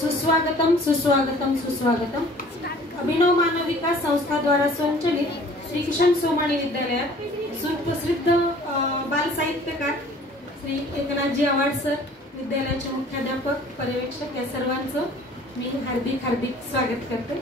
सुस्वागतम सुस्वागतम सुस्वागतम। अभिनव मानव विकास संस्था द्वारा संचलित श्री किशन सोमाणी विद्यालयात सुप्रसिद्ध बाल साहित्यकार श्री एकनाथजी आव्हाड सर, विद्यालयाचे मुख्याध्यापक, पर्यवेक्षक या सर्वांचं मी हार्दिक हार्दिक स्वागत करते।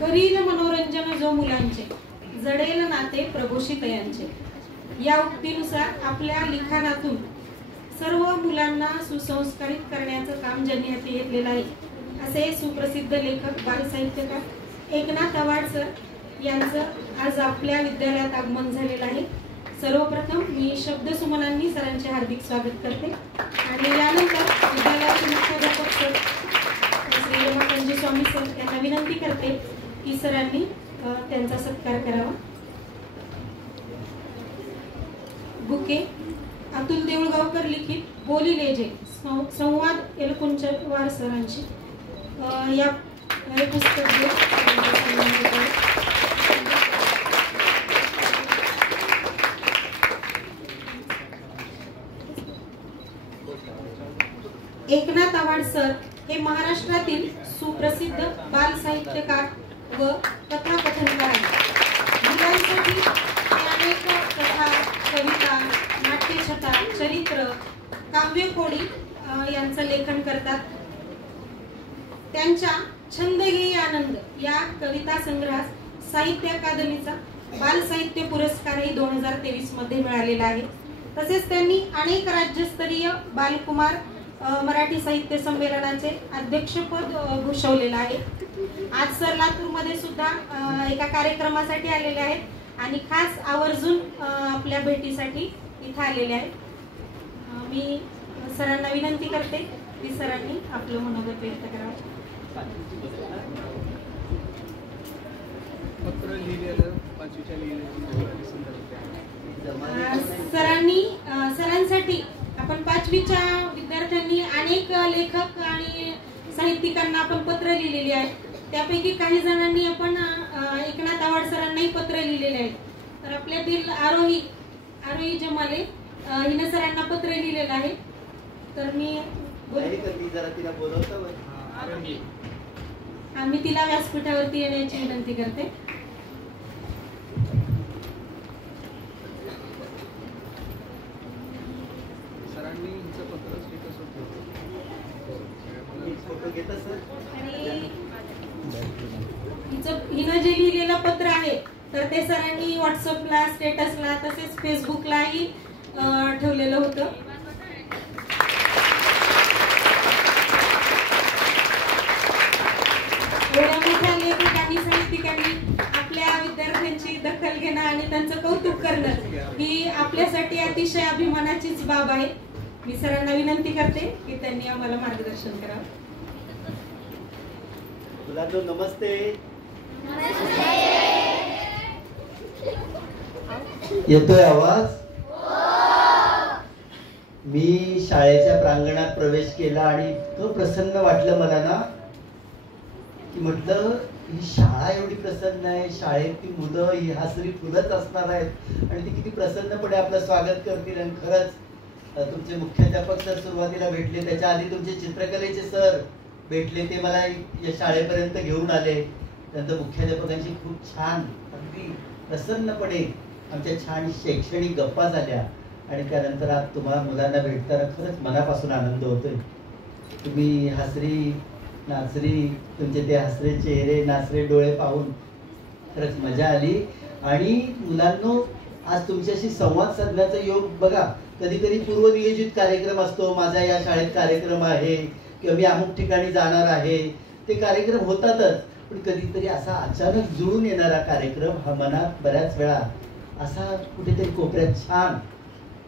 करील मनोरंजन जो मुलांचे, जडेल नाते प्रभूषित यांचे, या उक्तीनुसार आपल्या लिखाणातून सर्व मुलांना सुसंस्कारित करण्याचं काम ज्यांनी हाती घेतलेलं आहे असे सुप्रसिद्ध लेखक बाल साहित्यकार एकनाथ आव्हाड सर यांचं आज आपल्या विद्यालयात आगमन झालेलं आहे। सर्वप्रथम मी शब्दसुमनांनी सरांचे हार्दिक स्वागत करते आणि यानंतर विद्यालयाचे मुख्याध्यापक सर श्री रमाकांतजी स्वामी सर यांना विनंती करते की सरांनी त्यांचा सत्कार करावा। बुके अतुल देऊळगावकर लिखित बोली लेजे संवाद एलकुंचवार सरांची या पुस्तक एकनाथ आव्हाड सर हे महाराष्ट्रातील सुप्रसिद्ध बाल साहित्यकार व कथाकथनकार आहेत। मुलांसाठी अनेक कथा, कविता, नाट्यछटा, चरित्र, काव्यकोडी यांचं लेखन करतात। त्यांच्या छंद घेई आनंद या कविता संग्रहास साहित्य अकादमीचा बाल साहित्य पुरस्कारही 2023 मध्ये मिळालेला आहे। तसेच त्यांनी अनेक राज्यस्तरीय बालकुमार मराठी साहित्य संमेलनाचे अध्यक्षपद भूषवलेलं आहे। आज सर लातूरमध्ये सुद्धा एका कार्यक्रमासाठी आलेले आहेत आणि खास आवर्जून आपल्या भेटीसाठी इथे आलेले आहेत। मी सरांना विनंती करते की सरांनी आपलं मनोगत व्यक्त करावं। सरांसाठी आपण 5वीच्या विद्यार्थ्यांनी अनेक लेखक आणि साहित्यिकांना आपण पत्र लिहिलेली आहेत। त्यापैकी काही जणांनी आपण एकनाथ आव्हाड सरांनाही पत्र लिहिलेले आहेत। तर आपल्यातील आरोही जमाले हिने सरांना पत्र लिहिलेलं आहे। तर मी तिला व्यासपीठावरती येण्याची विनंती करते। हिनं जे लिहिलेलं पत्र आहे तर ते सरांनी व्हॉट्सअपला, स्टेटसला तसेच फेसबुकलाही ठेवलेलं होतं। एवढ्या मोठ्या लेखकांनी, साहित्यिकांनी आपल्या विद्यार्थ्यांची दखल घेणं आणि त्यांचं कौतुक करणं ही आपल्यासाठी अतिशय अभिमानाचीच बाब आहे। मी सरांना विनंती करते की त्यांनी आम्हाला मार्गदर्शन करावं। नमस्ते। येतोय आवाज? मी शाळेच्या प्रांगणात प्रवेश केला आणि इतकं प्रसन्न वाटलं मला ना की म्हटलं ही शाळा एवढी प्रसन्न आहे, शाळेत ती मुलं ही हसरी फुलत असणार आहेत आणि ती किती प्रसन्नपणे आपलं स्वागत करतील। आणि खरंच तुमचे मुख्याध्यापक सर सुरुवातीला भेटले, त्याच्या आधी तुमचे चित्रकलेचे सर भेटले, ते मला या शाळेपर्यंत घेऊन आले। त्यानंतर मुख्याध्यापकांची खूप छान अगदी प्रसन्नपणे आमच्या छान शैक्षणिक गप्पा झाल्या आणि त्यानंतर आज तुम्हाला मुलांना भेटताना खरंच मनापासून आनंद होतोय। तुम्ही हसरी नाचरी, तुमचे ते हसरे चेहरे, नाचरे डोळे पाहून खरंच मजा आली। आणि मुलांनो, आज तुमच्याशी संवाद साधण्याचा योग बघा, कधी कधी पूर्वनियोजित कार्यक्रम असतो, माझा या शाळेत कार्यक्रम आहे किंवा मी अमुक ठिकाणी जाणार आहे, ते कार्यक्रम होतातच, पण कधीतरी असा अचानक जुळून येणारा कार्यक्रम हा मनात बऱ्याच वेळा असा कुठेतरी कोपऱ्यात छान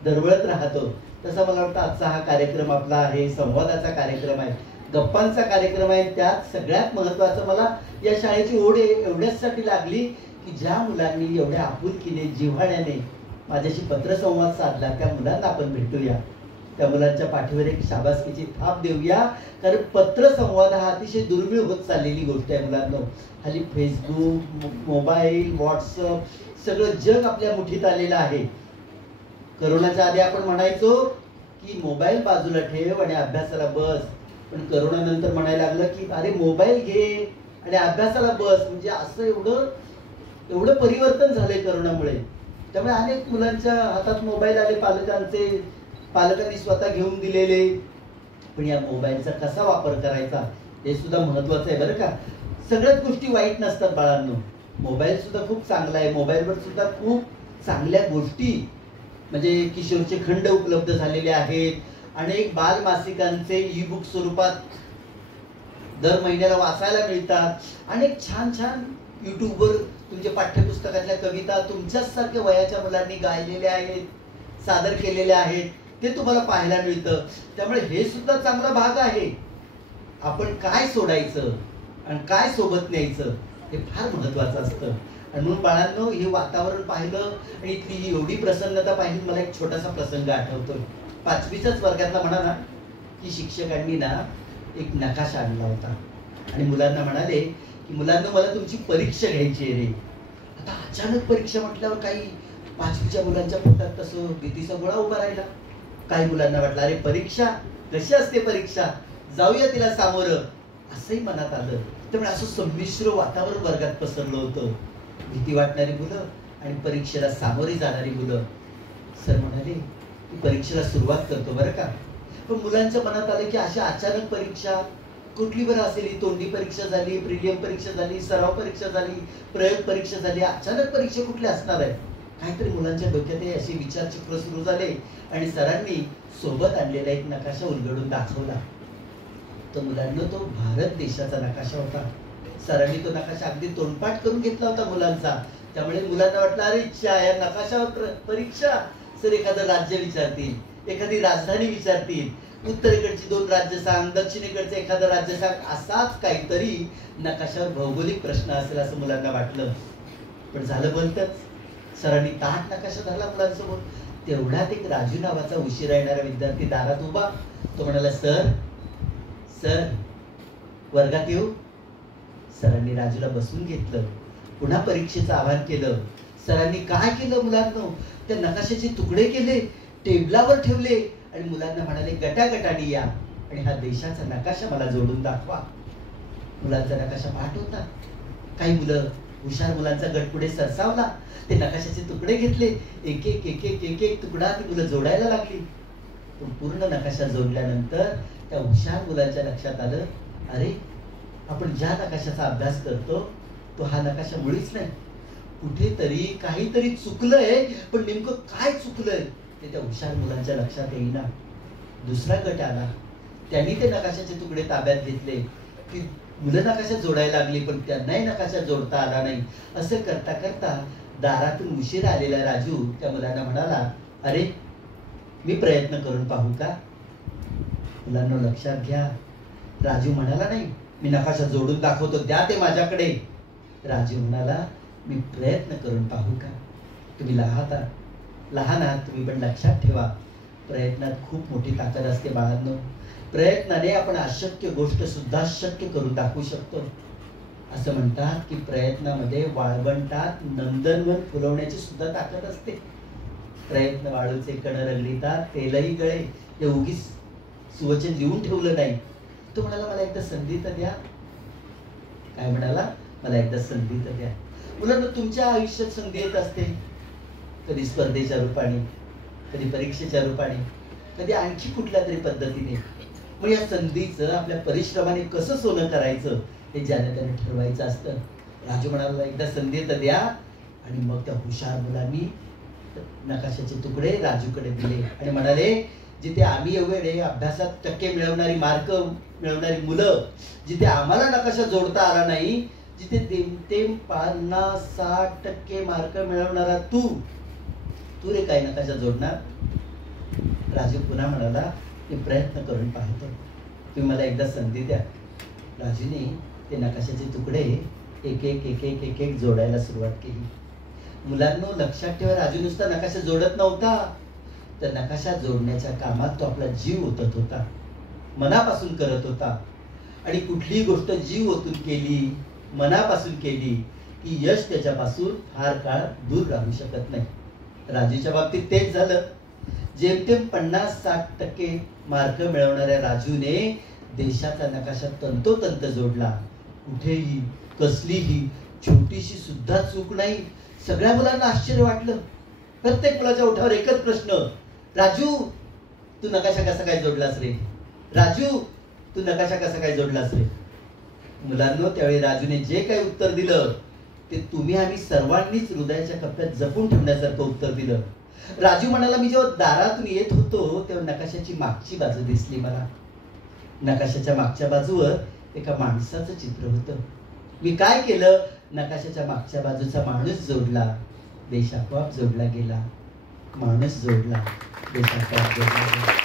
दरवळत राहतो। तसा मला वाटतं आजचा हा कार्यक्रम आपला आहे, संवादाचा कार्यक्रम आहे, गप्पांचा कार्यक्रम आहे। त्यात सगळ्यात महत्त्वाचं मला या शाळेची ओढ एवढ्याचसाठी लागली की ज्या मुलांनी एवढ्या आपुलकीने, जिव्हाळ्याने माझ्याशी पत्रसंवाद साधला त्या मुलांना आपण भेटूया। त्या मुलांच्या पाठीवर एक शाबासकीची थाप देऊया, कारण पत्र संवाद हा अतिशय दुर्मिळ होत चाललेली गोष्ट आहे मुलांना. हल्ली फेसबुक, मोबाईल, व्हॉट्सअप सगळं जग आपल्या मुठीत आलेलं आहे. करोनाच्या आधी आपण म्हणायचो की मोबाईल बाजूला ठेव आणि अभ्यासाला बस, पण करोना नंतर म्हणायला लागलं की अरे मोबाईल घे आणि अभ्यासाला बस. म्हणजे असं एवढं परिवर्तन झालंय करोनामुळे. त्यामुळे अनेक मुलांच्या हातात मोबाईल आले, पालकांनी स्वतः घेऊन दिलेले. पण या मोबाईलचा कसा वापर करायचा हे सुद्धा महत्वाचं आहे बरं का. सगळ्याच गोष्टी वाईट नसतात बाळांनो. मोबाईल सुद्धा खूप चांगला आहे. मोबाईलवर सुद्धा खूप चांगल्या गोष्टी म्हणजे किशोरचे खंड उपलब्ध झालेले आहेत. अनेक बाल मासिकांचे ई बुक स्वरूपात दर महिन्याला वाचायला मिळतात. अनेक छान छान युट्यूबवर तुमच्या पाठ्यपुस्तकातल्या कविता तुमच्याच वयाच्या मुलांनी गायलेल्या आहेत, सादर केलेल्या आहेत, ते तुम्हाला पाहायला मिळतं. त्यामुळे हे सुद्धा चांगला भाग आहे. आपण काय सोडायचं आणि काय सोबत न्यायचं हे फार महत्वाचं असतं. आणि म्हणून बाळांनो हे वातावरण पाहिलं आणि इथली एवढी प्रसन्नता पाहिली, मला एक छोटासा प्रसंग आठवतोय. 5वीच्याच वर्गातला म्हणा ना की शिक्षकांनी ना एक नकाशा आणला होता आणि मुलांना म्हणाले की मुलांना मला तुमची परीक्षा घ्यायची आहे रे. आता अचानक परीक्षा म्हटल्यावर काही 5वीच्या मुलांच्या पोटात तसं भीतीचा गोळा उभा राहिला. काही मुलांना वाटलं अरे परीक्षा कशी असते, परीक्षा जाऊया तिला सामोरं, असंही मनात आलं. त्यामुळे असं संमिश्र वातावरण वर्गात पसरलं होतं. भीती वाटणारी मुलं आणि परीक्षेला सामोरी जाणारी मुलं. सर म्हणाले की परीक्षेला सुरुवात करतो बरं का. पण मुलांच्या मनात आलं की अशा अचानक परीक्षा कुठली बरं असेल. तोंडी परीक्षा झाली, प्रिलियम परीक्षा झाली, सराव परीक्षा झाली, प्रयोग परीक्षा झाली, अचानक परीक्षा कुठली असणार आहे. काहीतरी मुलांच्या डोक्यात असे विचारचक्र सुरू झाले आणि सरांनी सोबत आणलेला एक नकाशा उलगडून दाखवला. तो मुलांना तो भारत देशाचा नकाशा होता. सरांनी तो नकाशा अगदी तोंडपाठ करून घेतला होता मुलांचा. त्यामुळे मुलांना वाटलं अरे या नकाशावर परीक्षा. सर एखादं राज्य विचारतील, एखादी राजधानी विचारतील, उत्तरेकडची 2 राज्य सांग, दक्षिणेकडचं एखादं राज्य सांग, असाच काहीतरी नकाशावर भौगोलिक प्रश्न असेल असं मुलांना वाटलं. पण झालं बोलतच. सरांनी ताट नकाशा धरला मुलांसमोर. तेवढ्यात एक राजू नावाचा उशिरा येणारा विद्यार्थी दारात उभा. तो म्हणाला सर वर्गात येऊ. सरांनी राजूला बसून घेतलं. पुन्हा परीक्षेचं आवाहन केलं. सरांनी काय केलं मुलांनो, त्या नकाशाचे तुकडे केले, टेबलावर ठेवले आणि मुलांना म्हणाले गटागटाने या आणि हा देशाचा नकाशा मला जोडून दाखवा. मुलांचा नकाशा पाठ होता. काही मुलं हुशार मुलांचा गट पुढे सरसावला. ते नकाशाचे तुकडे घेतले, एक एक तुकडा ती मुलं जोडायला लागली. पण पूर्ण नकाशा जोडल्यानंतर त्या हुशार मुलांच्या लक्षात आलं अरे आपण ज्या नकाशाचा अभ्यास करतो तो हा नकाशा मुळीच नाही. कुठेतरी काहीतरी चुकलंय, पण नेमकं काय चुकलंय ते त्या हुशार मुलांच्या लक्षात येईना. दुसरा गट आला. त्यांनी ते नकाशाचे तुकडे ताब्यात घेतले. ती मुलं नकाशा जोडायला लागली, पण त्यांनाही नकाशा जोडता आला नाही. असं करता करता दारातून उशीर आलेला राजू त्या मुलांना म्हणाला अरे मी प्रयत्न करून पाहू का. मुलांना लक्षात घ्या, राजू म्हणाला नाही मी नकाशा जोडून दाखवतो, द्या ते माझ्याकडे. राजू म्हणाला मी प्रयत्न करून पाहू का. तुम्ही लहान आहात तुम्ही, पण लक्षात ठेवा प्रयत्नात खूप मोठी ताकद असते बाळांनो. प्रयत्नाने आपण अशक्य गोष्ट सुद्धा शक्य करून दाखवू शकतो. असं म्हणतात की प्रयत्नामध्ये वाळवंटात नंदनवन फुलवण्याची सुद्धा ताकद असते. प्रयत्न वाळूचे कण रगडीतात तेलही गळे, हे उगीच सुवचन लिहून ठेवलं नाही. तो म्हणाला मला एकदा संधी तर द्या. काय म्हणाला, मला एकदा संधी तर द्या. मुलांना तुमच्या आयुष्यात संधी येत असते, कधी स्पर्धेच्या रूपाने, कधी परीक्षेच्या रूपाने, कधी आणखी कुठल्या तरी पद्धतीने. मग या संधीचं आपल्या परिश्रमाने कसं सोनं करायचं हे ज्याने त्याने ठरवायचं असतं. राजू म्हणाला एकदा संधी तर द्या. आणि मग त्या हुशार मुलांनी नकाशाचे तुकडे राजूकडे दिले आणि म्हणाले जिथे आम्ही एवढे अभ्यासात टक्के मिळवणारी मार्क मिळवणारी मुलं, जिथे आम्हाला नकाशा जोडता आला नाही, जिथे 50-60% मार्क मिळवणारा तू रे काय नकाशा जोडणार. राजू पुन्हा म्हणाला मी प्रयत्न करून पाहतो, तुम्ही मला एकदा संधी द्या. राजूने ते नकाशाचे तुकडे एक एक जोडायला सुरुवात केली. मुलांना लक्षात ठेवा, राजू नुसता नकाशा जोडत नव्हता, तर नकाशा जोडण्याच्या कामात तो आपला जीव ओतत होता, मनापासून करत होता. आणि कुठलीही गोष्ट जीव ओतून केली, मनापासून केली की यश त्याच्यापासून फार काळ दूर राहू शकत नाही. राजूच्या बाबतीत तेच झालं. जेमतेम 50-60% मार्क मिळवणाऱ्या राजूने देशाचा नकाशा तंतोतंत जोडला. कुठेही कसलीही छोटीशी सुद्धा चूक नाही. सगळ्या मुलांना आश्चर्य वाटलं. प्रत्येक मुलाच्या ओठावर एकच प्रश्न, राजू तू नकाशा कसा काय जोडलास रे? राजू तू नकाशा कसा काय जोडलास रे? मुलांनो, त्यावेळी राजूने जे काही उत्तर दिलं ते तुम्ही आम्ही सर्वांनीच हृदयाच्या कप्प्यात जपून ठेवण्यासारखं उत्तर दिलं. राजू म्हणाला, मी जेव्हा दारातून येत होतो तेव्हा नकाशाची मागची बाजू दिसली मला. नकाशाच्या मागच्या बाजूवर एका माणसाचं चित्र होतं. मी काय केलं, नकाशाच्या मागच्या बाजूचा माणूस जोडला, देश आपोआप जोडला गेला. माणूस जोडला, देश आपोआप जोडला गेला.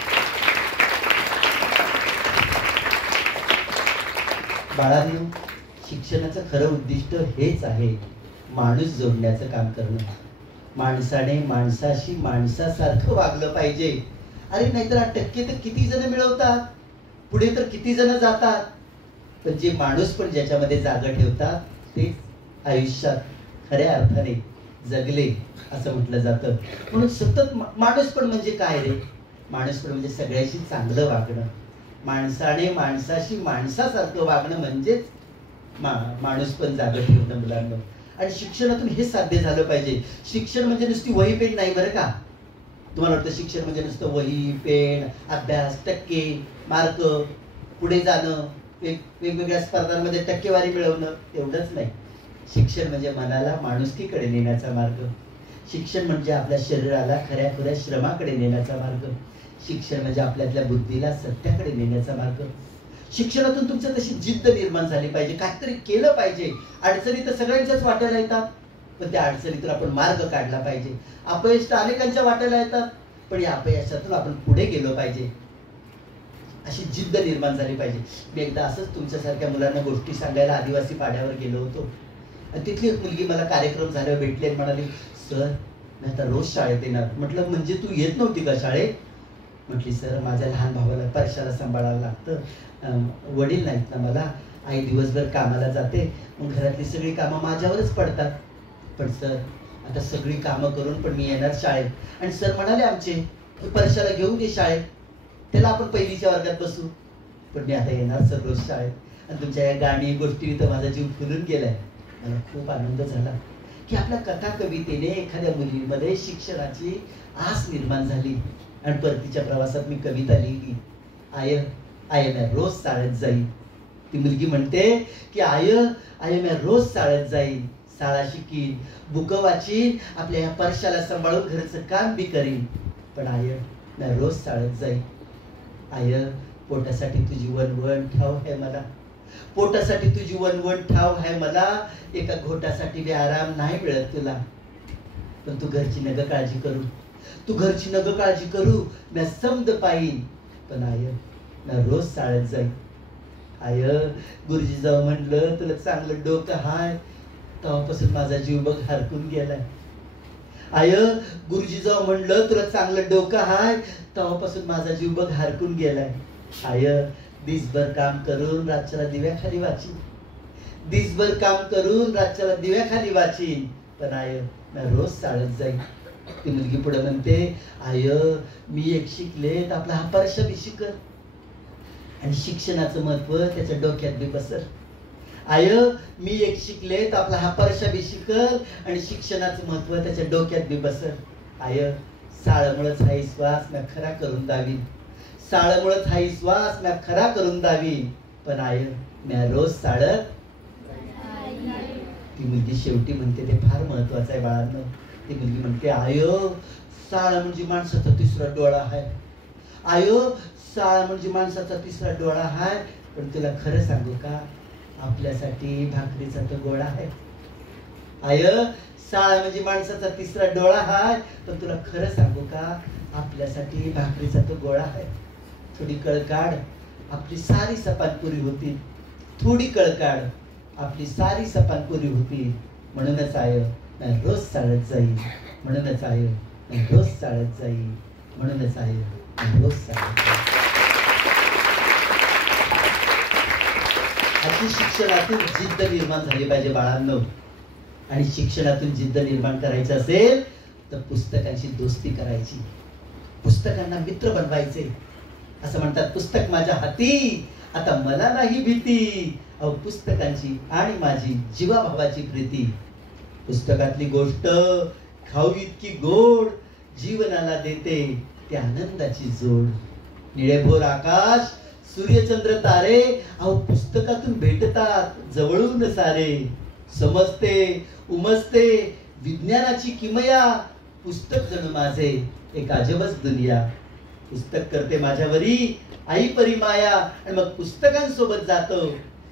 बाळांनो, शिक्षणाचं खरं उद्दिष्ट हेच आहे, माणूस जोडण्याचं काम करणं. माणसाने माणसाशी माणसासारखं वागलं पाहिजे. अरे नाहीतर 8% तर किती जण मिळवतात, पुढे तर किती जण जातात, पण जे माणूस पण ज्याच्यामध्ये जागा ठेवतात ते आयुष्यात खऱ्या अर्थाने जगले असं म्हटलं जातं. म्हणून सतत माणूस पण म्हणजे काय रे? माणूस पण म्हणजे सगळ्याशी चांगलं वागणं. माणसाने माणसाशी माणसासारखं वागणं म्हणजेच माणूस पण जागा ठेवणं मुलांना. आणि शिक्षणातून हे साध्य झालं पाहिजे. शिक्षण म्हणजे नुसती वही पेन नाही बरं का. तुम्हाला वाटतं शिक्षण म्हणजे नुसतं वही पेन, अभ्यास, टक्के, मार्क, पुढे जाणं, वेगवेगळ्या स्पर्धांमध्ये टक्केवारी मिळवणं, एवढंच नाही. शिक्षण म्हणजे मनाला माणुसकीकडे नेण्याचा मार्ग. शिक्षण म्हणजे आपल्या शरीराला खऱ्याखुऱ्या श्रमाकडे नेण्याचा मार्ग. शिक्षण म्हणजे आपल्यातल्या बुद्धीला सत्याकडे नेण्याचा मार्ग. शिक्षणातून तुमच्या तशी जिद्द निर्माण झाली पाहिजे, काहीतरी केलं पाहिजे. अडचणी तर सगळ्यांच्याच वाट्याला येतात, पण त्या अडचणीतून आपण मार्ग काढला पाहिजे. अपयश तर अनेकांच्या वाट्याला येतात, पण या अपयशातून आपण पुढे गेलो पाहिजे, अशी जिद्द निर्माण झाली पाहिजे. मी एकदा असंच तुमच्यासारख्या मुलांना गोष्टी सांगायला आदिवासी पाड्यावर गेलो होतो. आणि तिथली एक मुलगी मला कार्यक्रम झाल्यावर भेटली आणि म्हणाली, सर मी आता रोज शाळेत येणार. म्हटलं म्हणजे तू येत नव्हती का शाळेत? म्हटली, सर माझ्या लहान भावाला परशाला सांभाळावं लागतं, वडील नाहीत ना मला, आई दिवसभर कामाला जाते, मग घरातली सगळी कामं माझ्यावरच पडतात. पण सर आता सगळी कामं करून पण मी येणार शाळेत. आणि सर म्हणाले आमचे, परशाला घेऊन ये शाळेत, त्याला आपण पहिलीच्या वर्गात बसू. पण मी आता येणार सर रोज शाळेत. आणि तुमच्या या गाणी गोष्टी तर माझा जीव फुलून गेलाय. मला खूप आनंद झाला की आपल्या कथा कवितेने एखाद्या मुलीमध्ये शिक्षणाची आस निर्माण झाली. आणि परतीच्या प्रवासात मी कविता लिहिली, आय मी रोज शाळेत जाईल. ती मुलगी म्हणते की आय मी रोज शाळेत जाईल, शाळा शिकीन, बुक वाचीन, आपल्या या परशाला सांभाळून घरचं काम बी करीन, पण आय मी रोज शाळेत जाईल. आय पोटासाठी तुझी वणवण ठाव आहे मला, पोटासाठी तुझी वणवण ठाव आहे मला, एका घोटासाठी बी आराम नाही मिळत तुला. पण तू घरची नग काळजी करू, तू घरची नग काळजी करू, मी समद पाईन. पण आय मी रोज शाळेत जाईन. आय गुरुजी जाऊ म्हणलं तुला चांगलं डोकं हाय, तेव्हापासून माझा जीव बघ हरकून गेलाय. आय गुरुजी जाऊ म्हणलं तुला चांगलं डोकं हाय, तेव्हापासून माझा जीव बघ हरकून गेलाय. आय दिसभर काम करून रातच्याला दिव्याखाली वाचीन, दिसभर काम करून रातच्याला दिव्याखाली वाचीन, पण आय मी रोज शाळेत जाईन. ती मुलगी पुढे म्हणते, आय मी एक शिकले तर आपला हा परशा बी शिकल, आणि शिक्षणाचं महत्व त्याच्या डोक्यात बी बसर. आय मी एक शिकले तर आपला हा परशा बी शिकल, आणि शिक्षणाचं महत्व त्याच्या डोक्यात बी बसर. आय साळमुळेच हा विश्वास मी खरा करून दावीन, साळमुळेच हा विश्वास मी खरा करून दावीन, पण आय मी रोज शाळेत. ती मुलगी शेवटी म्हणते ते फार महत्वाचं आहे बाळांनो. ती मुलगी म्हणते, आय शाळा म्हणजे माणसाचा तिसरा डोळा आहे. आय शाळा म्हणजे माणसाचा तिसरा डोळा आहे, पण तुला खरं सांगू का, आपल्यासाठी भाकरीचा तो गोळा आहे. आय शाळा म्हणजे माणसाचा तिसरा डोळा आहे, पण तुला खरं सांगू का, आपल्यासाठी भाकरीचा तो गोळा आहे. थोडी कळ काढ, आपली सारी सपान पुरी होती. थोडी कळ काढ, आपली सारी सपान पुरी होती. म्हणूनच आय रोज शाळेत जाईल, म्हणूनच आय रोज शाळेत जाईल. म्हणूनच आहे रोज सांगितलं. अशी शिक्षणातून जिद्द निर्माण झाली पाहिजे बाळांनो. आणि शिक्षणातून जिद्द निर्माण करायचं असेल तर पुस्तकांची दोस्ती करायची, पुस्तकांना मित्र बनवायचे. असं म्हणतात, पुस्तक माझ्या हाती आता मला नाही भीती, अहो पुस्तकांची आणि माझी जीवाभावाची प्रीती. पुस्तकातली गोष्ट खाऊ इतकी गोड, जीवनाला देते त्या आनंदाची जोड. निळेभोर आकाश, सूर्यचंद्र तारे, अहो पुस्तकातून भेटतात जवळून सारे. समजते उमजते विज्ञानाची किमया, पुस्तक जणू माझे एक अजबच दुनिया. पुस्तक करते माझ्यावरी आई परी माया, आणि मग पुस्तकांसोबत जातो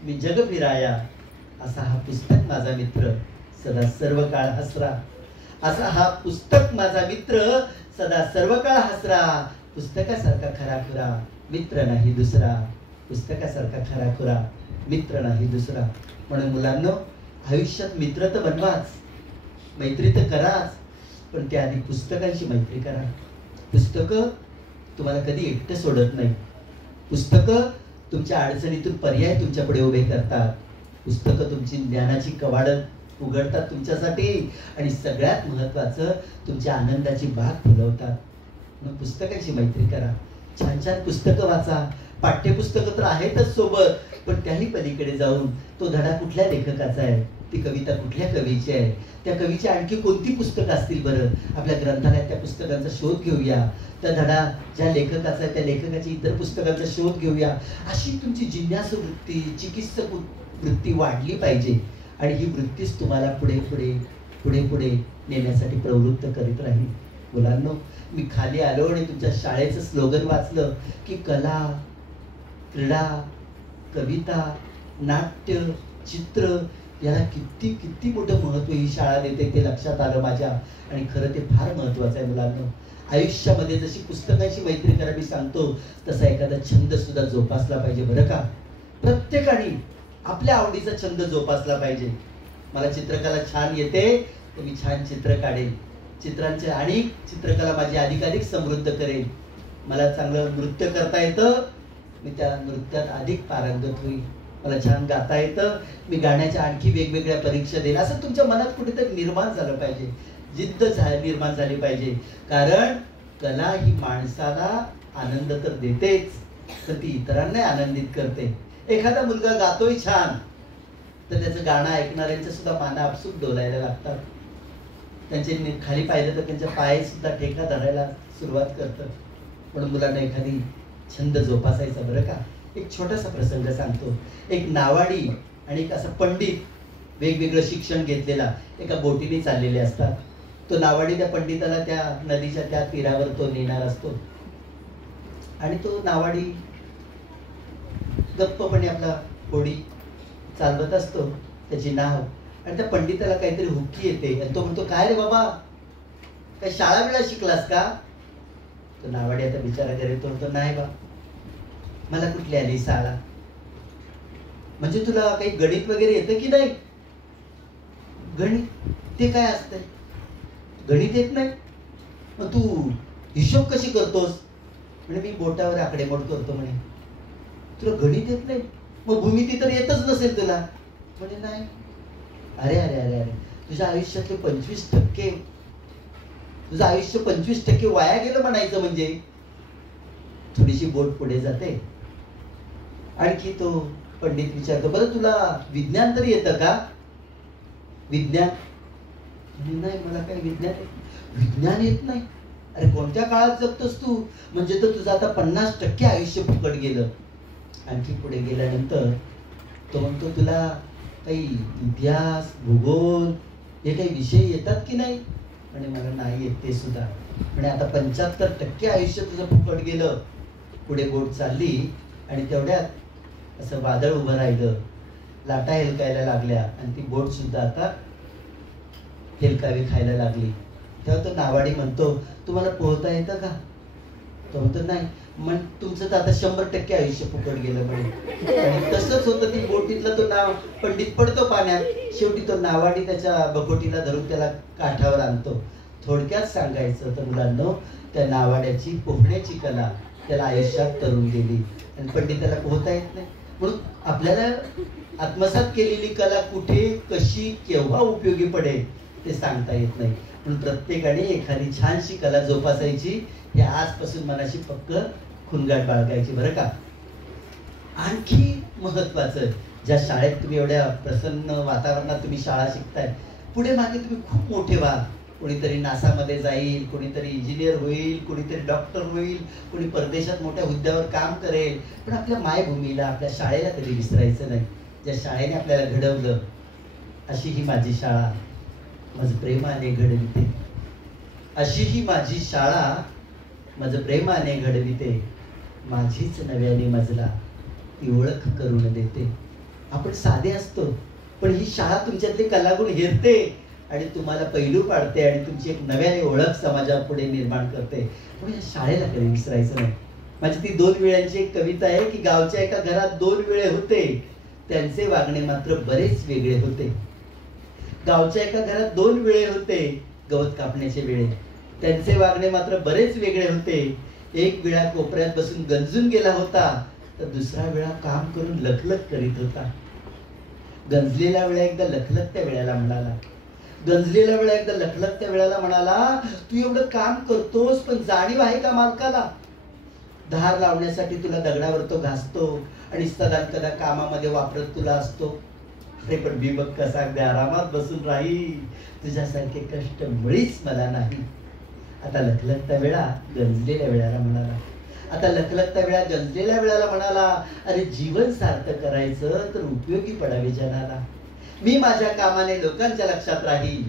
मी जग फिराया. असा हा पुस्तक माझा मित्र सदा सर्व काळ हसरा. असा हा पुस्तक माझा मित्र सदा सर्व काळ हसरा. पुस्तकासारखा खराखुरा मित्र नाही दुसरा, पुस्तकासारखा खराखुरा मित्र नाही दुसरा. म्हणून मुलांनो, आयुष्यात मित्र तर बनवाच, मैत्री तर कराच, पण त्याआधी पुस्तकांची मैत्री करा. पुस्तकं तुम्हाला कधी एकटं सोडत नाही. पुस्तकं तुमच्या अडचणीतून पर्याय तुमच्या पुढे उभे करतात. पुस्तकं तुमची ज्ञानाची कवाडं उघडतात तुमच्यासाठी, आणि सगळ्यात महत्वाचं तुमच्या आनंदाची बाग फुलवतात. मग पुस्तकांची मैत्री करा, छान छान पुस्तकं वाचा. पाठ्यपुस्तकं तर आहेतच सोबत, पण त्याही पलीकडे जाऊन तो धडा कुठल्या लेखकाचा आहे, ती कविता कुठल्या कवीची आहे, त्या कवीची आणखी कोणती पुस्तकं असतील बरं, आपल्या ग्रंथालयात त्या पुस्तकांचा शोध घेऊया. त्या धडा ज्या लेखकाचा आहे त्या लेखकाची इतर पुस्तकांचा शोध घेऊया. अशी तुमची जिज्ञासू वृत्ती, चिकित्सक वृत्ती वाढली पाहिजे, आणि ही वृत्तीच तुम्हाला पुढे पुढे पुढे पुढे नेण्यासाठी प्रवृत्त करीत राहील. मुलांनो, मी खाली आलो आणि तुमच्या शाळेचं स्लोगन वाचलं की कला, क्रीडा, कविता, नाट्य, चित्र याला किती किती मोठं महत्व ही शाळा देते ते लक्षात आलं माझ्या. आणि खरं ते फार महत्वाचं आहे मुलांनो. आयुष्यामध्ये जशी पुस्तकांची मैत्री करा मी सांगतो, तसा एखादा छंद सुद्धा जोपासला पाहिजे बरं का. प्रत्येकाने आपल्या आवडीचा छंद जोपासला पाहिजे. मला चित्रकला छान येते तर मी छान चित्र काढेन, चित्रांचे आणि चित्रकला माझी अधिकाधिक समृद्ध करेन. मला चांगलं नृत्य करता येतं, मी त्या नृत्यात अधिक पारंगत होईल. मला छान गाता येतं, मी गाण्याच्या आणखी वेगवेगळ्या परीक्षा देईन. असं तुमच्या मनात कुठेतरी निर्माण झालं पाहिजे, जिद्द निर्माण झाली पाहिजे. कारण कला ही माणसाला आनंद तर देतेच, तर ती इतरांना आनंदित करते. एखादा मुलगा गातोय छान, तर त्याचं गाणं ऐकणाऱ्यांच्या सुद्धा माना आपसूक डोलायला लागतात. त्यांचे खाली पाहिलं तर त्यांच्या पाय सुद्धा ठेका धरायला सुरुवात करतं. म्हणून मुलांना एखादी छंद जोपासायचा बरं का. एक छोटासा प्रसंग सांगतो. एक नावाडी आणि एक असा पंडित वेगवेगळं शिक्षण घेतलेला एका बोटीने चाललेले असतात. तो नावाडी त्या पंडिताला त्या नदीच्या त्या तीरावर तो नेणार असतो, आणि तो नावाडी गप्पपणे आपला होडी चालवत असतो, त्याची नाव. आणि त्या पंडिताला काहीतरी हुक्की येते, आणि तो म्हणतो, काय रे बाबा, काय शाळा बिळा शिकलास का? तो नावाडी आता बिचारा घरी तो म्हणतो, नाही बा, मला कुठली आली शाळा. म्हणजे तुला काही गणित वगैरे येतं की नाही? गणित ते काय असतंय? गणित येत नाही? मग तू हिशोब कशी करतोस? म्हणजे मी बोटावर आकडेमोड करतो. म्हणे तुला गणित येत नाही? मग भूमिती तर येतच नसेल तुला? म्हणजे नाही. अरे अरे अरे अरे, तुझ्या आयुष्यातले 25%, तुझं आयुष्य 25% वाया गेलं म्हणायचं. म्हणजे थोडीशी बोट पुढे जाते. आणखी तो पंडित विचारतो, बरं तुला विज्ञान तरी येतं का? विज्ञान? नाही, मला काही विज्ञान येत नाही. अरे कोणत्या काळात जगतोस तू? म्हणजे तर तुझं आता 50% आयुष्य फुकट गेलं. आणखी पुढे गेल्यानंतर तो म्हणतो, तुला काही इतिहास, भूगोल हे काही विषय येतात की नाही? म्हणजे मला नाही येत ते सुद्धा. म्हणजे आता 75% आयुष्य तुझं फुकट गेलं. पुढे बोट चालली आणि तेवढ्यात असं वादळ उभं राहिलं, लाटा हेलकायला लागल्या, आणि ती बोट सुद्धा आता हेलकावी खायला लागली. तेव्हा तो नावाडी म्हणतो, तुम्हाला पोहता येतं का? तो म्हणतो, नाही. मग तुमचं तर आता 100% आयुष्य फुकट गेलं म्हणे. आणि तसंच होतं. ती बोटीतला तो नाव पंडित पडतो पाण्यात. शेवटी तो नावाडी त्याच्या बकोटीला धरून त्याला काठावर आणतो. थोडक्यात सांगायचं तर मुलांनो, त्या नावाड्याची पोहण्याची कला त्याला आयुष्यात तरून गेली आणि पंडिताला पोहता येत नाही. म्हणून आपल्याला आत्मसात केलेली कला कुठे कशी केव्हा उपयोगी पडेल ते सांगता येत नाही. म्हणून प्रत्येकाने एखादी छानशी कला जोपासायची, हे आजपासून मनाशी पक्क खुणगाट बाळगायची बरं का. आणखी महत्वाचं, ज्या शाळेत तुम्ही एवढ्या प्रसन्न वातावरणात तुम्ही शाळा शिकताय, पुढे मागे तुम्ही खूप मोठे व्हा. कोणीतरी नासामध्ये जाईल, कोणीतरी इंजिनियर होईल, कोणीतरी डॉक्टर होईल, कोणी परदेशात मोठ्या हुद्द्यावर काम करेल, पण आपल्या मायभूमीला, आपल्या शाळेला कधी विसरायचं नाही. ज्या शाळेने आपल्याला घडवलं, अशी ही माझी शाळा माझं प्रेमाने घडविते, अशी ही माझी शाळा माझं प्रेमाने घडविते, माझीच नव्याने मजला ती ओळख करून देते. आपण साधे असतो, पण ही शाळा तुमच्यातले कलागुण हेरते आणि तुम्हाला पैलू पाडते आणि तुमची एक नव्याने ओळख समाजापुढे निर्माण करते. पण या शाळेला कधी विसरायचं नाही. माझी ती 2 वेळांची एक कविता आहे की गावच्या एका घरात 2 वेळे होते, त्यांचे वागणे मात्र बरेच वेगळे होते. गावच्या एका घरात 2 वेळे होते, गवत कापण्याचे वेळे, त्यांचे वागणे मात्र बरेच वेगळे होते. एक वेळा कोपऱ्यात बसून गंजून गेला होता, तर दुसरा वेळा काम करून लखलख करीत होता. गंजलेल्या वेळा एकदा लखलखत्या वेळाला म्हणाला, गंजलेल्या वेळा एकदा लखलखत्या वेळाला म्हणाला, तू एवढं काम करतोस पण जाणीव आहे का मालकाला? धार लावण्यासाठी तुला दगडावर तो घासतो आणि सदा कदा कामामध्ये वापरत तुला असतो. अरे पण मी बघ कसा अगदी आरामात बसून राहील, तुझ्यासारखे कष्ट मुळीच मला नाही. आता लखलखत्या वेळा गंजलेल्या वेळाला म्हणाला, आता लखलखत्या वेळा गंजलेल्या वेळाला म्हणाला, अरे जीवन सार्थक करायचं तर उपयोगी पडावे जनाला. मी माझ्या कामाने लोकांच्या लक्षात राहील,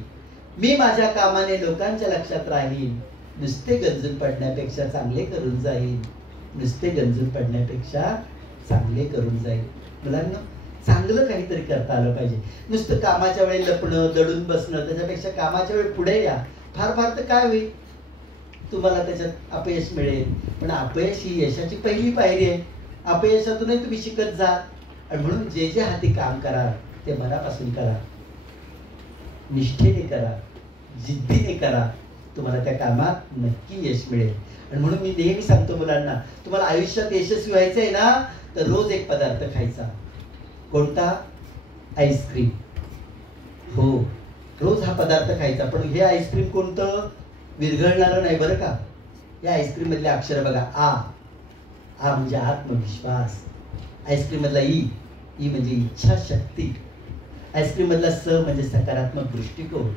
मी माझ्या कामाने लोकांच्या लक्षात राहील, नुसते गंजून पडण्यापेक्षा चांगले करून जाईल, नुसते गंजून पडण्यापेक्षा चांगले करून जाईल. मुलांना चांगलं काहीतरी करता आलं पाहिजे. नुसतं कामाच्या वेळी लपणं, दडून बसणं, त्याच्यापेक्षा कामाच्या वेळी पुढे या. फार फार तर काय होईल, तुम्हाला त्याच्यात अपयश मिळेल, पण अपयश ही यशाची पहिली पायरी आहे. अपयशातूनही तुम्ही शिकत जा. आणि म्हणून जे जे हाती काम करा ते मनापासून करा, निष्ठेने करा, जिद्दीने करा, तुम्हाला त्या कामात नक्की यश मिळेल. आणि म्हणून मी नेहमी सांगतो मुलांना, तुम्हाला आयुष्यात यशस्वी व्हायचं आहे ना, तर रोज एक पदार्थ खायचा. कोणता? आईस्क्रीम. हो, रोज हा पदार्थ खायचा. पण हे आईस्क्रीम कोणतं? विरघळणारं नाही बरं का. या आईस्क्रीम मधले अक्षर बघा. आ म्हणजे आत्मविश्वास. आईस्क्रीम मधला ई म्हणजे इच्छाशक्ती. आईस्क्रीम मधला स म्हणजे सकारात्मक दृष्टिकोन.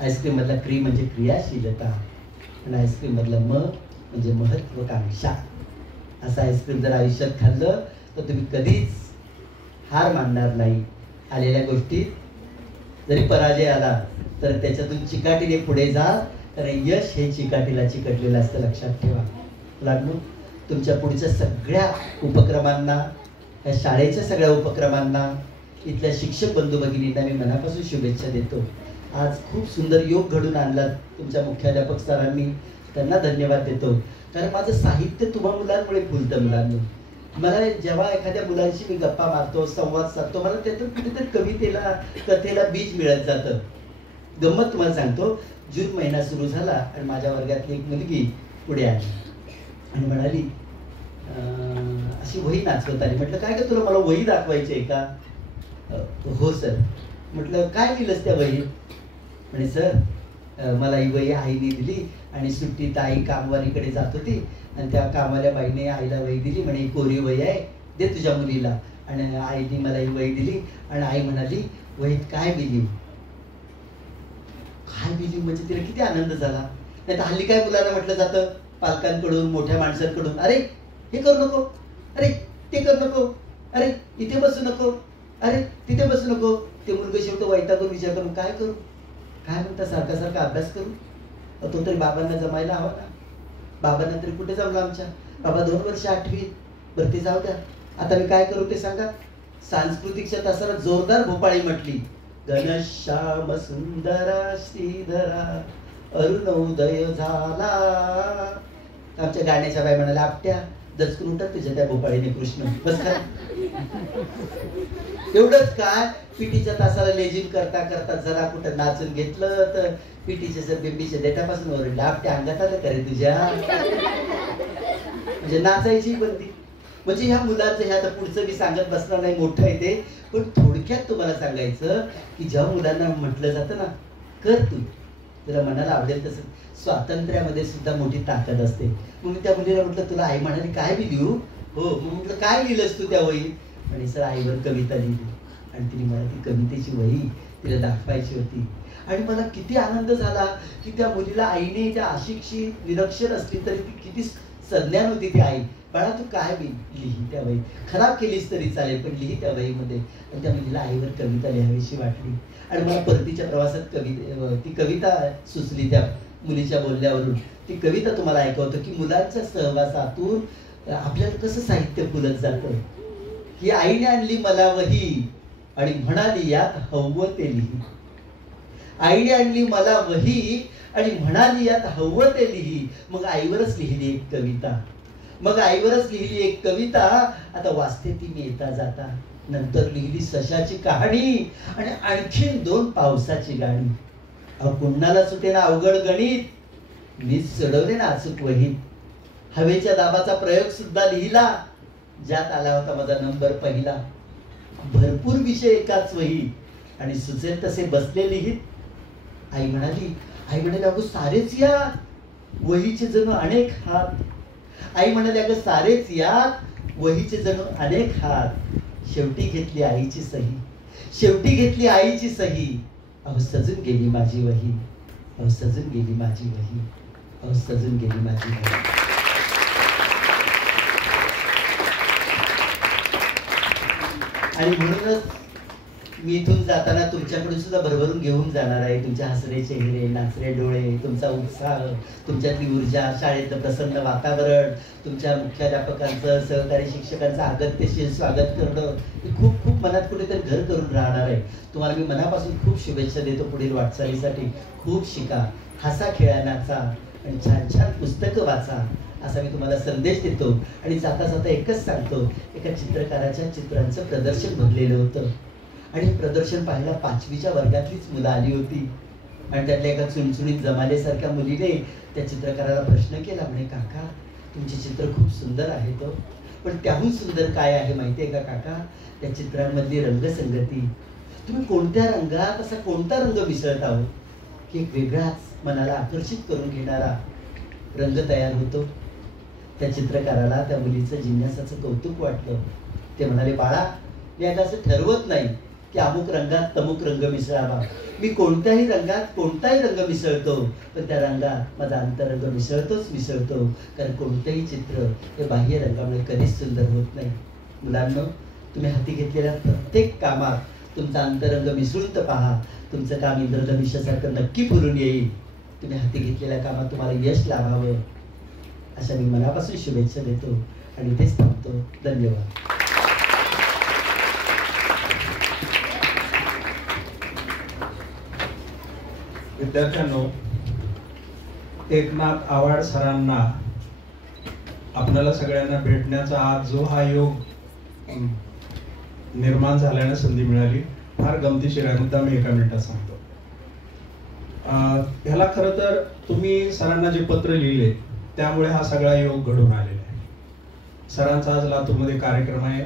आईस्क्रीम मधला क्री म्हणजे क्रियाशीलता. आणि आईस्क्रीम मधला म म्हणजे महत्वाकांक्षा. असं आईस्क्रीम जर आयुष्यात खाल्लं तर तुम्ही कधीच हार मानणार नाही. आलेल्या गोष्टीत जरी पराजय आला तर त्याच्यातून चिकाटीने पुढे जा, कारण यश हे चिकाटीला चिकटलेलं असतं, लक्षात ठेवा. लागलो तुमच्या पुढच्या सगळ्या उपक्रमांना, या शाळेच्या सगळ्या उपक्रमांना, इथल्या शिक्षक बंधू भगिनींना मी मनापासून शुभेच्छा देतो. आज खूप सुंदर योग घडून आणला तुमच्या मुख्याध्यापक सरांनी, त्यांना धन्यवाद देतो. कारण माझं साहित्य तुम्हा मुलांमुळे फुलतं. मुलांनी मला जेव्हा एखाद्या मुलांशी मी गप्पा मारतो, संवाद साधतो, मला त्यातून कुठेतरी कवितेला, कथेला बीज मिळत जातं. गंमत तुम्हाला सांगतो, जून महिना सुरू झाला आणि माझ्या वर्गातली एक मुलगी पुढे आली आणि म्हणाली, अशी वही नाचवत आली. म्हटलं काय का तुला, मला वही दाखवायची आहे का? हो सर. म्हटलं काय लिहिलंस त्या वहीत? म्हणे सर मला ही वही आईने दिली आणि सुट्टीत आई कामवारीकडे जात होती आणि त्या कामवाल्या बाईने आईला वही दिली. म्हणे ही कोरी वही आहे, दे तुझ्या मुलीला. आणि आईने मला ही वही दिली आणि आई म्हणाली वहीत काय लिहिली? काय लिहिली म्हणजे तिला किती आनंद झाला. नाही तर हल्ली काय मुलांना म्हटलं जातं पालकांकडून, मोठ्या माणसांकडून, अरे हे करू नको, अरे ते करू नको, अरे इथे बसू नको, अरे तिथे बसू नको. ते मुलगा शेवटी वैतागून विचार करून काय करू, काय म्हणता सारखा सारखा अभ्यास करू. तो तरी बाबांना जमायला हवा ना. बाबांना तरी कुठे जमलं आमच्या. बाबा 2 वर्ष 8वीत, बरं ते जाऊ द्या. आता मी काय करू ते सांगा. सांस्कृतिकच्या तासाला जोरदार भोपाळी म्हटली, घनश्याम सुंदरा श्रीधरा अरुणोदय झाला. आमच्या गाण्याच्या बाई म्हणाल्या, आपट्या दचकून उठत तुझ्या त्या भोपाळीने कृष्ण. बस खरं एवढंच काय, पीटीच्या तासाला लेझिम करता करता जरा कुठं नाचून घेतलं तर पीटीच्या बिंबीच्या देठापासून ओरडला, आपल्या अंगात आलं करे तुझ्या, म्हणजे नाचायची बंदी. म्हणजे ह्या मुलांचं, ह्या आता पुढचं मी सांगत बसणार नाही, मोठं आहे ते, पण थोडक्यात तुम्हाला सांगायचं की जेव्हा मुलांना म्हटलं जातं ना, कर तू, तुला मनाला आवडेल तसं, स्वातंत्र्यामध्ये सुद्धा मोठी ताकद असते. मग मी त्या मुलीला म्हटलं, तुला आई म्हणाली काय बी लिहू? हो. मग म्हटलं काय लिहिलंस तू त्या वहीत? आणि सर आईवर कविता लिहिली. आणि तिने मला ती कवितेची वही तिला दाखवायची होती. आणि मला किती आनंद झाला की त्या मुलीला आईने, त्या अशिक्षित निरक्षर असली तरी ती किती संज्ञान होती ती आई. बाळा तू काय लिही त्या वहीत, खराब केलीस तरी चालेल पण लिही त्या वहीमध्ये. आणि त्या मुलीला आईवर कविता लिहावीशी वाटली. आणि मला परतीच्या प्रवासात ती कविता सुचली त्या मुलीच्या बोलण्यावरून. ती कविता तुम्हाला ऐकवतो की मुलांच्या सहवासातून आपल्याला कसं साहित्य फुलत जातं. ही आईने आणली मला वही आणि म्हणाली यात हवं ते लिही. आईने आणली मला वही आणि म्हणाली यात हवं ते लिही. मग आईवरच लिहिली एक कविता, मग आईवरच लिहिली एक कविता. आता वाचते ती मी येता जाता. नंतर लिहिली सशाची कहाणी आणि आणखीन 2 पावसाची गाणी. कुणाला सुटे ना अवघड गणित, मी चढवले ना अचूक वहीत. हवेच्या दाबाचा प्रयोग सुद्धा लिहिला, ज्यात आला होता माझा नंबर पहिला. भरपूर विषय एकाच वही आणि सुचेल तसे बसले लिहित. आई म्हणाली अगं सारेच या वहीचे जणू अनेक हात. आई म्हणाली अगं सारेच या वहीचे जणू अनेक हात. शेवटी घेतली आईची सही, शेवटी घेतली आईची सही. अहो सजून गेली माझी वही, अहो सजून गेली माझी वही, अहो सजून गेली माझी वही. आणि म्हणूनच मी इथून जाताना तुमच्याकडून सुद्धा भरभरून घेऊन जाणार आहे. तुमचे हसरे चेहरे, नाचरे डोळे, तुमचा उत्साह, तुमच्यातली ऊर्जा, शाळेतलं प्रसन्न वातावरण, तुमच्या मुख्याध्यापकांचं, सहकारी शिक्षकांचं अगत्यशील स्वागत करणं हे खूप खूप मनात कुठेतरी घर करून राहणार आहे. तुम्हाला मी मनापासून खूप शुभेच्छा देतो पुढील वाटचालीसाठी. खूप शिका, हसा, खेळा, नाचा आणि छान छान पुस्तकं वाचा असा मी तुम्हाला संदेश देतो. आणि जाता जाता एकच सांगतो, एका चित्रकाराच्या चित्रांचं प्रदर्शन भरलेलं होतं आणि प्रदर्शन पाहायला 5वीच्या वर्गातलीच मुलं आली होती. आणि त्यातल्या एका चुणचुणीत जमालेसारख्या मुलीने त्या चित्रकाराला प्रश्न केला, म्हणे काका तुमचे चित्र खूप सुंदर आहे तो, पण त्याहून सुंदर काय आहे माहिती आहे का काका? त्या चित्रांमधली रंगसंगती. तुम्ही कोणत्या रंगात असा कोणता रंग मिसळत आहोत की एक वेगळाच मनाला आकर्षित करून घेणारा रंग तयार होतो. त्या चित्रकाराला त्या मुलीचं जिज्ञासाचं कौतुक वाटलं. ते म्हणाले बाळा मी आता असं ठरवत नाही की अमुक रंगात तमुक रंग मिसळावा. मी कोणत्याही रंगात कोणताही रंग मिसळतो, पण त्या रंगात माझा अंतरंग मिसळतो. कारण कोणतंही चित्र हे बाह्य रंगामुळे कधीच सुंदर होत नाही. मुलांनो, तुम्ही हाती घेतलेल्या प्रत्येक कामात तुमचा अंतरंग मिसळून तर पहा. तुमचं काम इंद्रधनुष्यासारखं नक्की फुलून येईल. तुम्ही हाती घेतलेल्या कामात तुम्हाला यश लाभावं अशा मी मनापासून शुभेच्छा देतो आणि इथेच थांबतो. धन्यवाद. विद्यार्थ्यांनो, एकनाथ आव्हाड सरांना आपल्याला सगळ्यांना भेटण्याचा आज जो हा योग निर्माण झाल्याने संधी मिळाली, फार गमतीशीर आहे. मुद्दा मी एका मिनिटात सांगतो. ह्याला खरं तर तुम्ही सरांना जे पत्र लिहिले त्यामुळे हा सगळा योग घडून आलेला आहे. सरांचा आज लातूरमध्ये कार्यक्रम आहे,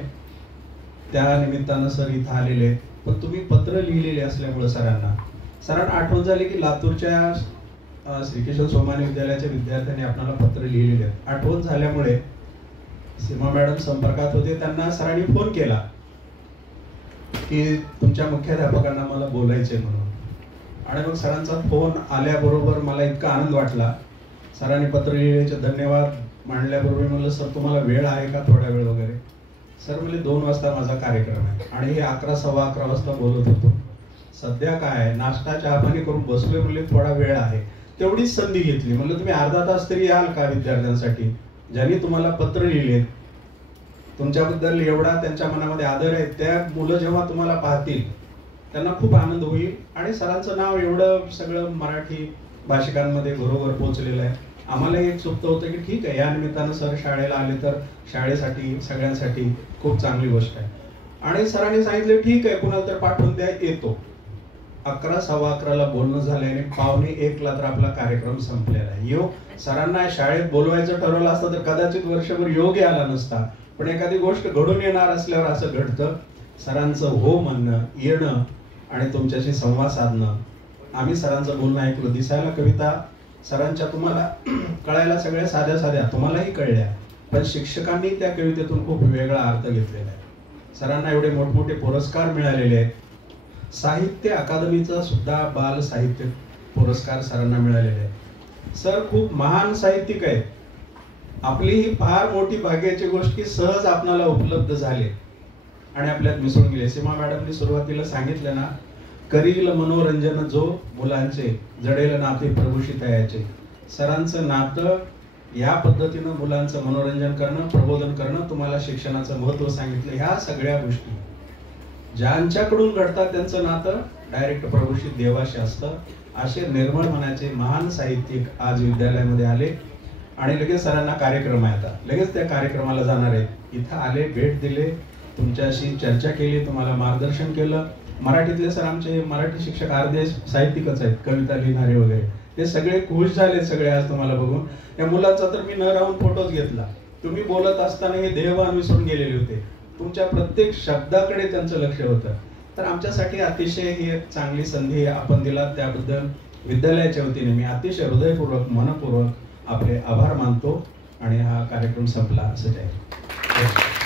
त्या निमित्तानं सर इथं आलेले आहेत. पण तुम्ही पत्र लिहिलेले असल्यामुळे सरांना आठवण झाली की लातूरच्या श्रीकृष्ण सोमानी विद्यालयाच्या विद्यार्थ्यांनी आपल्याला पत्र लिहिलेले आहेत. आठवण झाल्यामुळे सीमा मॅडम संपर्कात होते. त्यांना सरांनी फोन केला की तुमच्या मुख्याध्यापकांना मला बोलायचे म्हणून. आणि मग सरांचा फोन आल्याबरोबर मला इतका आनंद वाटला. सरांनी पत्र लिहिल्याचे धन्यवाद मांडल्याबरोबर म्हणलं सर तुम्हाला वेळ आहे का, थोडा वेळ वगैरे. सर म्हणले 2 वाजता माझा कार्यक्रम आहे. आणि हे 11, सव्वा 11 वाजता बोलत होतो. सध्या काय नाश्ता चहा पाणी करून बसलोय, म्हणले थोडा वेळ आहे. तेवढीच संधी घेतली. म्हणलं तुम्ही अर्धा तास तरी याल का विद्यार्थ्यांसाठी, ज्यांनी तुम्हाला पत्र लिहिले, तुमच्याबद्दल एवढा त्यांच्या मनामध्ये आदर आहे. त्या मुलं जेव्हा तुम्हाला पाहतील त्यांना खूप आनंद होईल. आणि सरांचं नाव एवढं सगळं मराठी भाषिकांमध्ये घरोघर पोहोचलेलं आहे. आम्हाला एक सुप्त होतं की ठीक आहे, या निमित्तानं सर शाळेला आले तर शाळेसाठी सगळ्यांसाठी खूप चांगली गोष्ट आहे. आणि सरांनी सांगितलं ठीक आहे, कुणाला तर पाठवून द्या, येतो. 11 सव्वा 11ला बोलणं झालंय आणि 12:45ला तर आपला कार्यक्रम संपलेला आहे. योग सरांना शाळेत बोलवायचं ठरवलं असतं तर कदाचित वर्षभर योगही आला नसता, पण एखादी गोष्ट घडून येणार असल्यावर असं घडतं. सरांचं हो म्हणणं, येणं आणि तुमच्याशी संवाद साधणं. आम्ही सरांचं बोलणं ऐकलं. दिसायला कविता सरांच्या तुम्हाला कळायला सगळ्या साध्या साध्या तुम्हालाही कळल्या, पण शिक्षकांनी त्या कवितेतून खूप वेगळा अर्थ घेतलेला आहे. सरांना एवढे मोठमोठे पुरस्कार मिळालेले आहेत. साहित्य अकादमीचा सुद्धा बाल साहित्य पुरस्कार सरांना मिळालेले आहे. सर खूप महान साहित्यिक आहेत. आपली ही फार मोठी भाग्याची गोष्ट की सहज आपणाला उपलब्ध झाले आणि आपल्यात मिसळून गेले. सीमा मॅडमनी सुरुवातीला सांगितलं ना, करील मनोरंजन जो मुलांचे, जडेल नाते प्रभूशी तयाचे. सरांचं नातं या पद्धतीनं मुलांचं मनोरंजन करणं, प्रबोधन करणं, तुम्हाला शिक्षणाचं महत्त्व सांगितलं. ह्या सगळ्या गोष्टी ज्यांच्याकडून घडतात त्यांचं नातं डायरेक्ट प्रभूशी देवाशी असतं. असे निर्मळ मनाचे महान साहित्यिक आज विद्यालयामध्ये आले आणि लगेच सरांना कार्यक्रम आहे, आता लगेच त्या कार्यक्रमाला जाणार आहेत. इथं आले, भेट दिले, तुमच्याशी चर्चा केली, तुम्हाला मार्गदर्शन केलं. मराठीतले सर आमचे मराठी शिक्षक अर्धे साहित्यिकच आहेत, कविता लिहिणारे वगैरे. ते सगळे खुश झाले सगळे आज तुम्हाला बघून. या मुलांचा तर मी न राहून फोटोच घेतला. तुम्ही बोलत असताना हे देहभान विसरून गेलेले होते. तुमच्या प्रत्येक शब्दाकडे त्यांचं लक्ष होतं. तर आमच्यासाठी अतिशय ही एक चांगली संधी आपण दिलात, त्याबद्दल विद्यालयाच्या वतीने मी अतिशय हृदयपूर्वक, मनपूर्वक आपले आभार मानतो आणि हा कार्यक्रम संपला असं जाहीर.